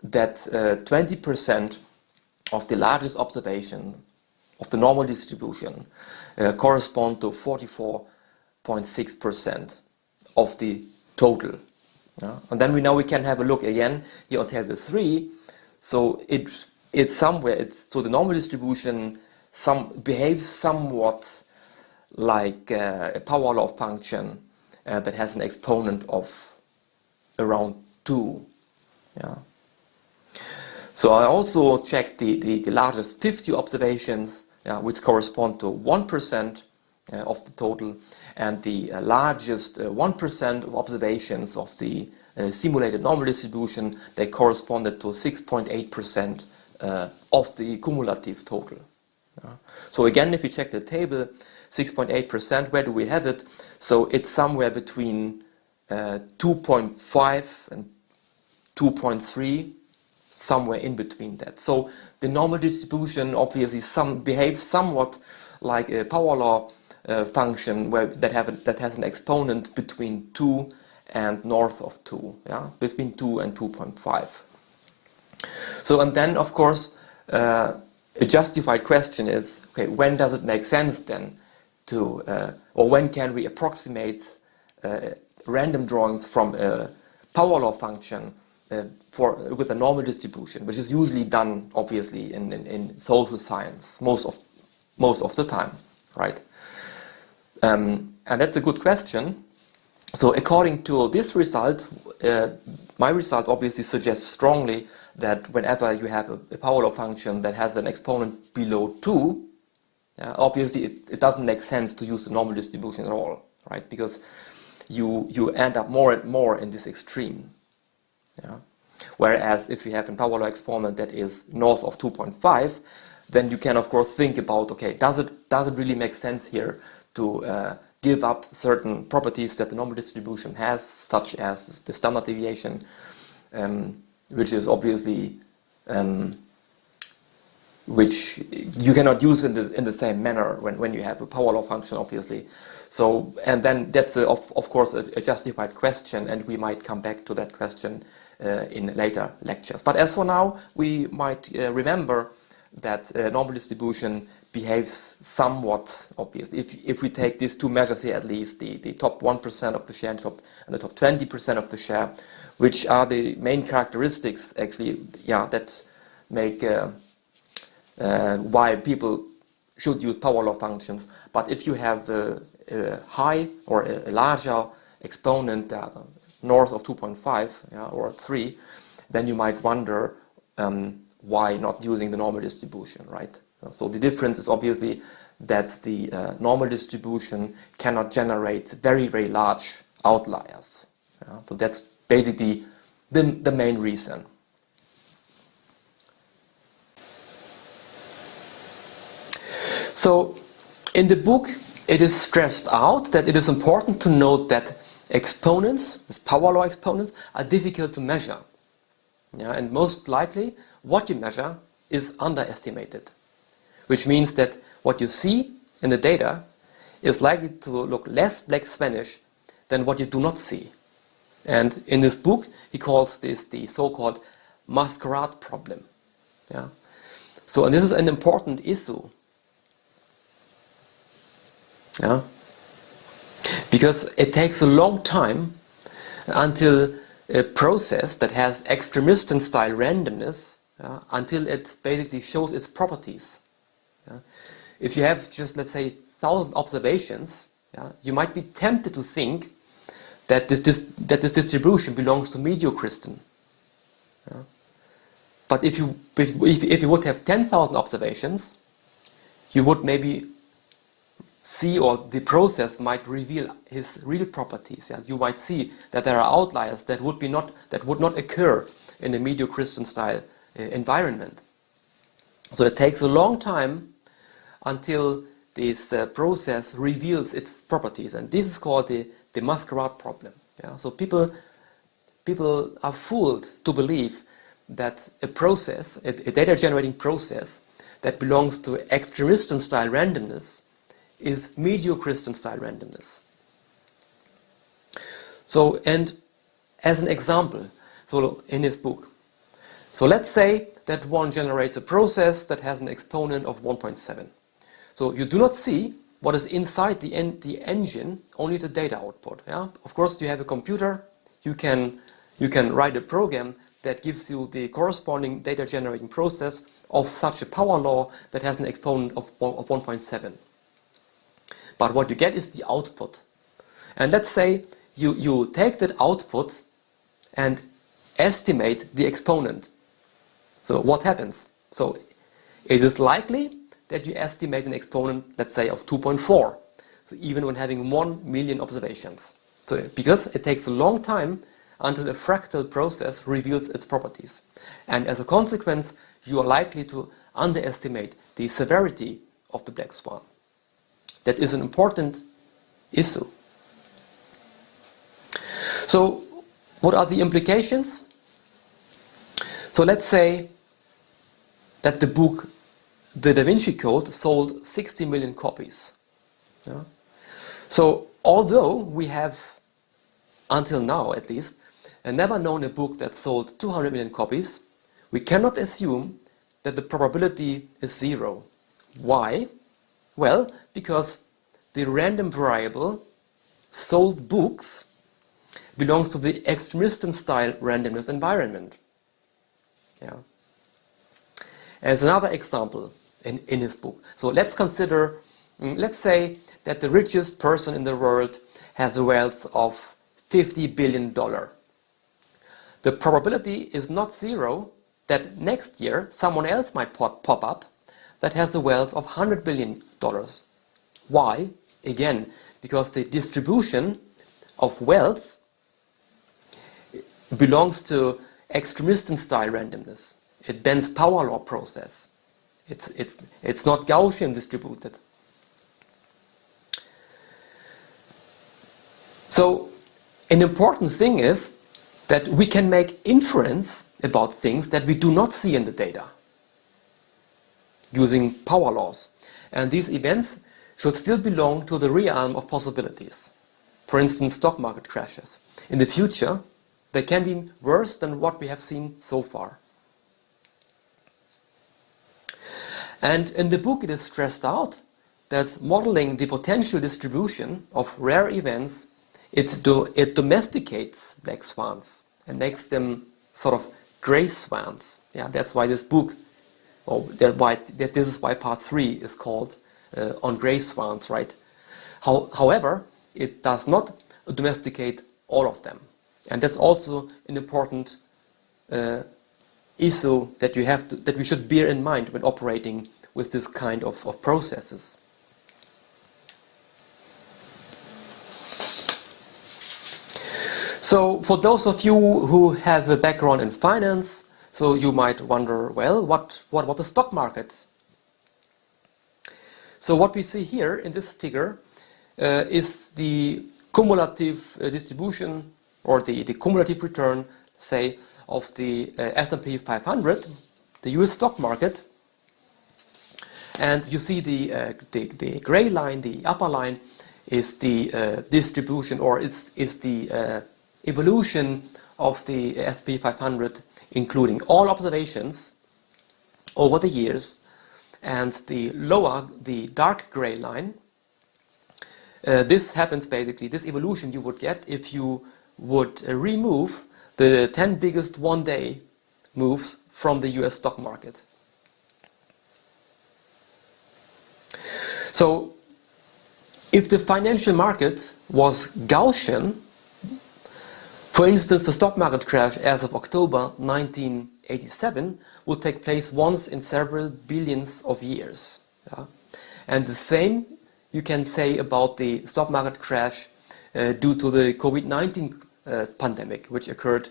that 20% of the largest observation of the normal distribution correspond to 44.6% of the total. And then we can have a look again here on table 3. So it's somewhere, so the normal distribution behaves somewhat like a power law function that has an exponent of around 2. So I also checked the largest 50 observations, which correspond to 1% of the total, and the largest 1% of observations of the simulated normal distribution, they corresponded to 6.8% of the cumulative total. So again, if you check the table, 6.8%, where do we have it? So it's somewhere between 2.5 and 2.3, somewhere in between that. So the normal distribution obviously behaves somewhat like a power law function that has an exponent between 2 and north of 2, between 2 and 2.5. So, and then of course a justified question is, okay, when does it make sense then to, or when can we approximate random drawings from a power law function with a normal distribution, which is usually done obviously in social science most of the time, right? And that's a good question. So according to this result, my result obviously suggests strongly that whenever you have a power law function that has an exponent below 2, obviously it doesn't make sense to use the normal distribution at all, right? Because you end up more and more in this extreme. Whereas if you have a power law exponent that is north of 2.5, then you can of course think about, okay, does it really make sense here to give up certain properties that the normal distribution has, such as the standard deviation, which is obviously which you cannot use in the same manner when you have a power law function, obviously. So, and then that's of course a justified question, and we might come back to that question in later lectures. But as for now, we might remember that normal distribution behaves somewhat obviously. If we take these two measures here, at least the top 1% of the share and the top 20% of the share, which are the main characteristics actually, yeah, that make why people should use power law functions. But if you have a high or a larger exponent north of 2.5, yeah, or 3, then you might wonder why not using the normal distribution, right? So the difference is obviously that the normal distribution cannot generate very, very large outliers. Yeah? So that's basically the main reason. So in the book, it is stressed out that it is important to note that exponents, these power law exponents, are difficult to measure. Yeah, and most likely, what you measure is underestimated, which means that what you see in the data is likely to look less Black Swanish than what you do not see. And in this book, he calls this the so-called masquerade problem. Yeah? So, and this is an important issue. Yeah? Because it takes a long time until a process that has Extremistan style randomness, until it basically shows its properties. Yeah? If you have just, let's say, 1,000 observations, yeah, you might be tempted to think that this distribution belongs to Mediocristan. Yeah? But if you would have 10,000 observations, you would maybe see, or the process might reveal his real properties. Yeah? You might see that there are outliers that would not occur in a Mediocristan style environment. So it takes a long time until this process reveals its properties, and this is called the masquerade problem. Yeah? So people are fooled to believe that a process, a data generating process that belongs to Extremistan style randomness is Mediocristan style randomness. So, and as an example, so in his book, so let's say that one generates a process that has an exponent of 1.7. So you do not see what is inside the engine, only the data output. Yeah? Of course, you have a computer, you can write a program that gives you the corresponding data generating process of such a power law that has an exponent of 1.7. But what you get is the output. And let's say you take that output and estimate the exponent. So what happens? So it is likely that you estimate an exponent, let's say, of 2.4. So even when having 1 million observations. So because it takes a long time until a fractal process reveals its properties. And as a consequence, you are likely to underestimate the severity of the Black Swan. That is an important issue. So what are the implications? So let's say that the book, The Da Vinci Code, sold 60 million copies. Yeah? So although we have, until now at least, never known a book that sold 200 million copies, we cannot assume that the probability is 0. Why? Well, because the random variable sold books belongs to the Extremistan style randomness environment. Yeah. As another example in his book. So let's consider, let's say that the richest person in the world has a wealth of $50 billion. The probability is not 0 that next year someone else might pop up that has a wealth of $100 billion. Why? Again, because the distribution of wealth belongs to Extremistan style randomness. It bends power law process. It's not Gaussian distributed. So an important thing is that we can make inference about things that we do not see in the data. using power laws. And these events should still belong to the realm of possibilities. For instance, stock market crashes. In the future, they can be worse than what we have seen so far. And in the book, it is stressed out that modeling the potential distribution of rare events, it domesticates black swans and makes them sort of gray swans. Yeah, that's why this book, this is why part 3 is called on gray swans, right? However, it does not domesticate all of them, and that's also an important issue that we should bear in mind when operating with this kind of processes. So for those of you who have a background in finance, so you might wonder, well, what the stock market? So what we see here in this figure is the cumulative distribution, or the cumulative return, say, of the S&P 500, the US stock market. And you see the gray line, the upper line, is the distribution, or is the evolution of the S&P 500, including all observations over the years. And the lower, the dark gray line, this happens basically, this evolution you would get if you would remove the 10 biggest one-day moves from the US stock market. So if the financial market was Gaussian, for instance, the stock market crash as of October 1987 would take place once in several billions of years. Yeah? And the same you can say about the stock market crash due to the COVID-19 pandemic, which occurred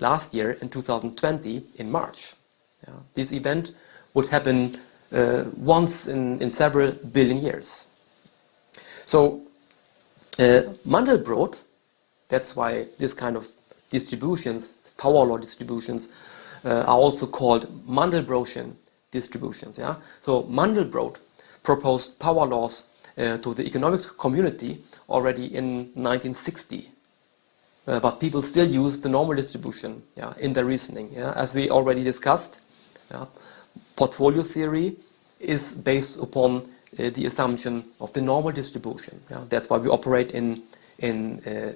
last year in 2020 in March. Yeah? This event would happen once in several billion years. So Mandelbrot, that's why this kind of distributions, power law distributions, are also called Mandelbrottian distributions. Yeah? So Mandelbrot proposed power laws to the economics community already in 1960. But people still use the normal distribution, yeah, in their reasoning. Yeah? As we already discussed, yeah, portfolio theory is based upon the assumption of the normal distribution. Yeah? That's why we operate in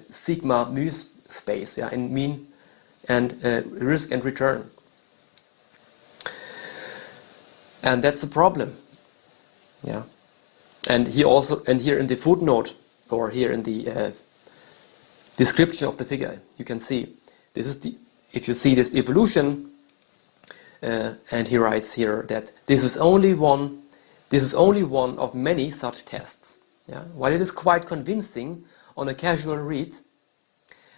sigma mu space, yeah, in mean and risk and return. And that's the problem. Yeah. And here in the footnote, or here in the description of the figure, you can see this is if you see this evolution, and he writes here that this is only one of many such tests. Yeah? While it is quite convincing on a casual read,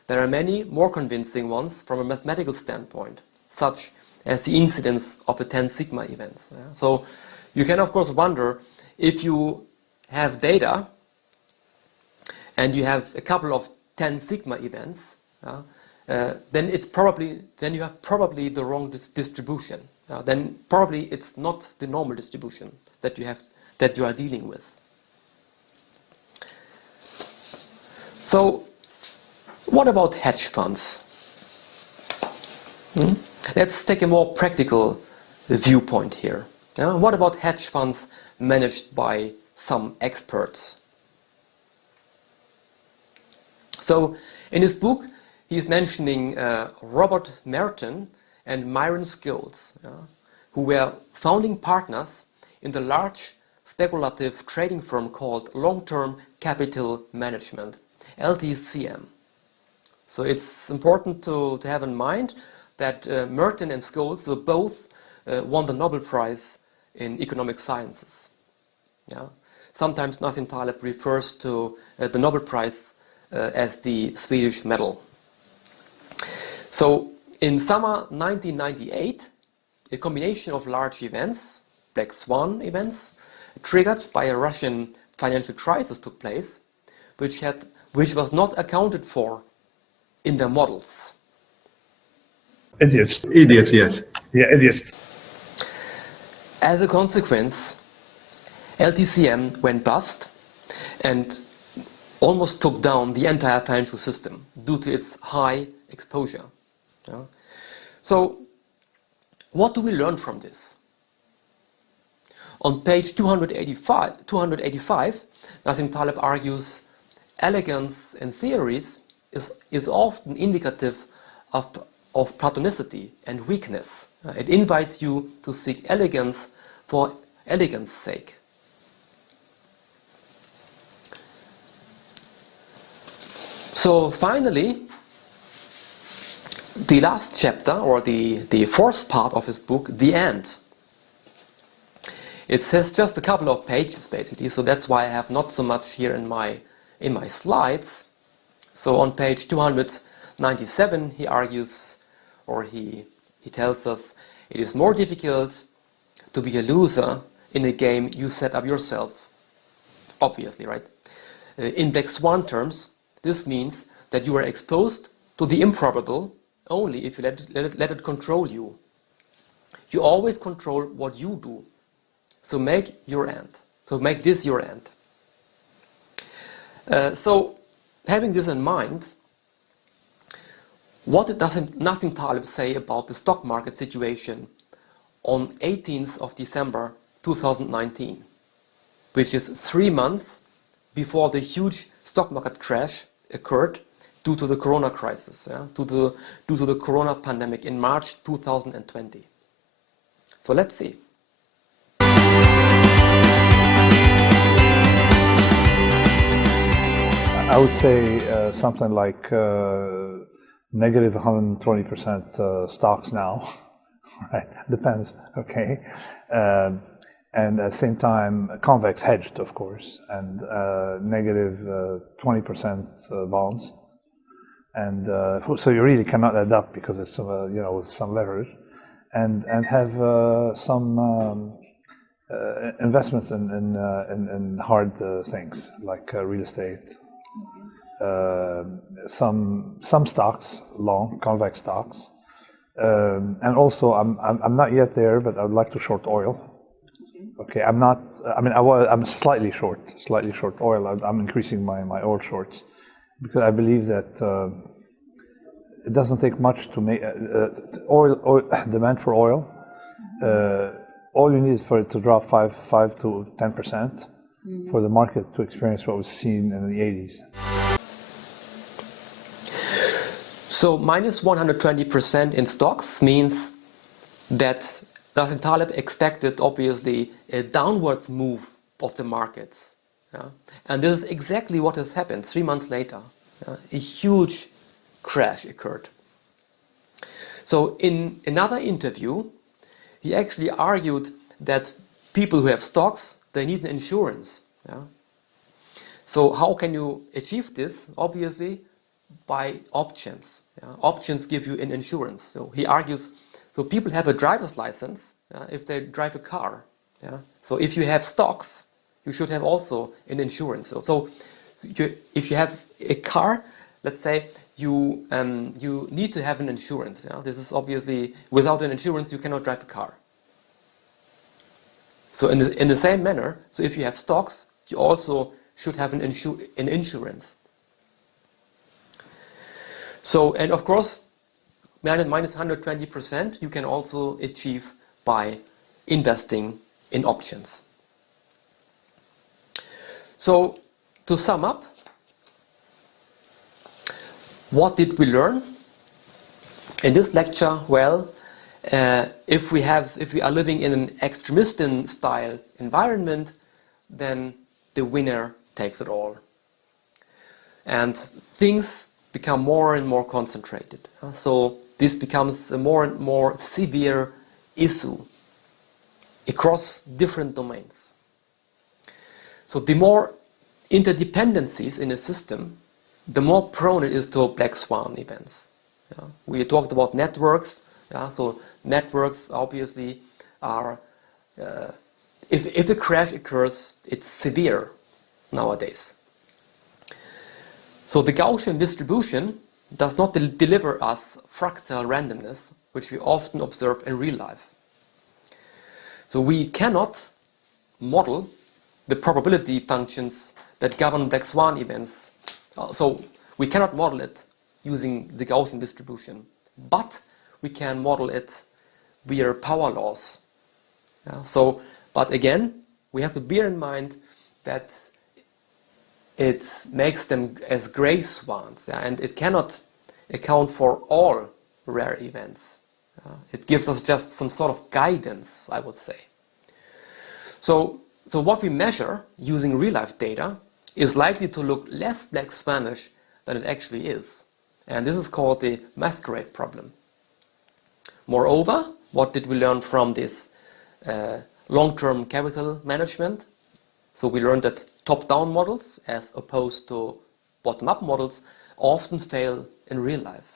there are many more convincing ones from a mathematical standpoint, such as the incidence of the 10 sigma events. Yeah? So you can of course wonder, if you have data and you have a couple of 10 sigma events, then you have probably the wrong distribution. Then probably it's not the normal distribution that you are dealing with. So what about hedge funds? Let's take a more practical viewpoint here. What about hedge funds managed by some experts? So in his book, he is mentioning Robert Merton and Myron Scholes, who were founding partners in the large speculative trading firm called Long-Term Capital Management, LTCM. So it's important to have in mind that Merton and Scholes were both won the Nobel Prize in economic sciences. Yeah? Sometimes Nassim Taleb refers to the Nobel Prize as the Swedish medal. So in summer 1998, a combination of large events, Black Swan events, triggered by a Russian financial crisis took place, which was not accounted for in their models. Idiots. Idiots, yes. Yeah, idiots. As a consequence, LTCM went bust and almost took down the entire financial system due to its high exposure. Yeah. So, what do we learn from this? On page 285, Nassim Taleb argues elegance in theories is often indicative of platonicity and weakness. It invites you to seek elegance for elegance sake. So finally, the last chapter, or the fourth part of his book, The End. It says just a couple of pages basically, so that's why I have not so much here in my slides. So on page 297 he argues, or he tells us, it is more difficult to be a loser in a game you set up yourself. Obviously, right? In Black Swan terms, this means that you are exposed to the improbable only if you let it control you. You always control what you do. So make your end. So make this your end. So having this in mind, what did Nassim Taleb say about the stock market situation on 18th of December 2019, which is 3 months before the huge stock market crash occurred due to the corona crisis, due to the corona pandemic in March 2020. So let's see. I would say something like negative 120% stocks now, right? Depends, okay. And at the same time, convex hedged, of course, and negative 20% bonds. And so you really cannot add up because it's with some leverage, and have some investments in hard things like real estate. Some stocks, long convex stocks, and also I'm not yet there, but I would like to short oil. Okay, I'm not. I mean, I'm slightly short oil. I'm increasing my oil shorts because I believe that it doesn't take much to make oil demand for oil. All you need is for it to drop 5 to 10% for the market to experience what was seen in the 80s. So minus 120% in stocks means that Nassim Taleb expected, obviously, a downwards move of the markets. Yeah? And this is exactly what has happened 3 months later. A huge crash occurred. So in another interview, he actually argued that people who have stocks, they need an insurance. Yeah? So how can you achieve this? Obviously, by options. Yeah? Options give you an insurance. So he argues, so people have a driver's license if they drive a car. Yeah? So if you have stocks, you should have also an insurance. So if you have a car, let's say you need to have an insurance. Yeah? This is obviously, without an insurance, you cannot drive a car. So in the same manner, so if you have stocks, you also should have an insurance. So, and of course, minus 120% you can also achieve by investing in options. So, to sum up, what did we learn in this lecture? Well, if we are living in an Extremistan style environment, then the winner takes it all. And things become more and more concentrated. So this becomes a more and more severe issue across different domains. So the more interdependencies in a system, the more prone it is to Black Swan events. Yeah? We talked about networks. Yeah? So networks obviously are, if a crash occurs, it's severe nowadays. So the Gaussian distribution does not deliver us fractal randomness, which we often observe in real life. So we cannot model the probability functions that govern Black Swan events. So we cannot model it using the Gaussian distribution, but we can model it via power laws. But again, we have to bear in mind that it makes them as Grey Swans, and it cannot account for all rare events. It gives us just some sort of guidance, I would say. So what we measure using real-life data is likely to look less Black Swanish than it actually is. And this is called the masquerade problem. Moreover, what did we learn from this long-term capital management? So we learned that top-down models, as opposed to bottom-up models, often fail in real life.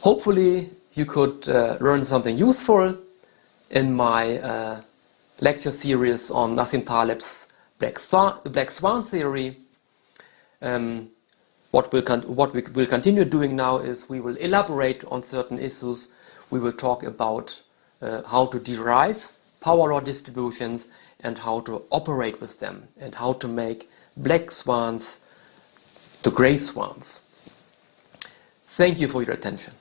Hopefully, you could learn something useful in my lecture series on Nassim Taleb's Black Swan theory. What we will continue doing now is we will elaborate on certain issues. We will talk about how to derive power law distributions and how to operate with them, and how to make Black Swans to Grey Swans. Thank you for your attention.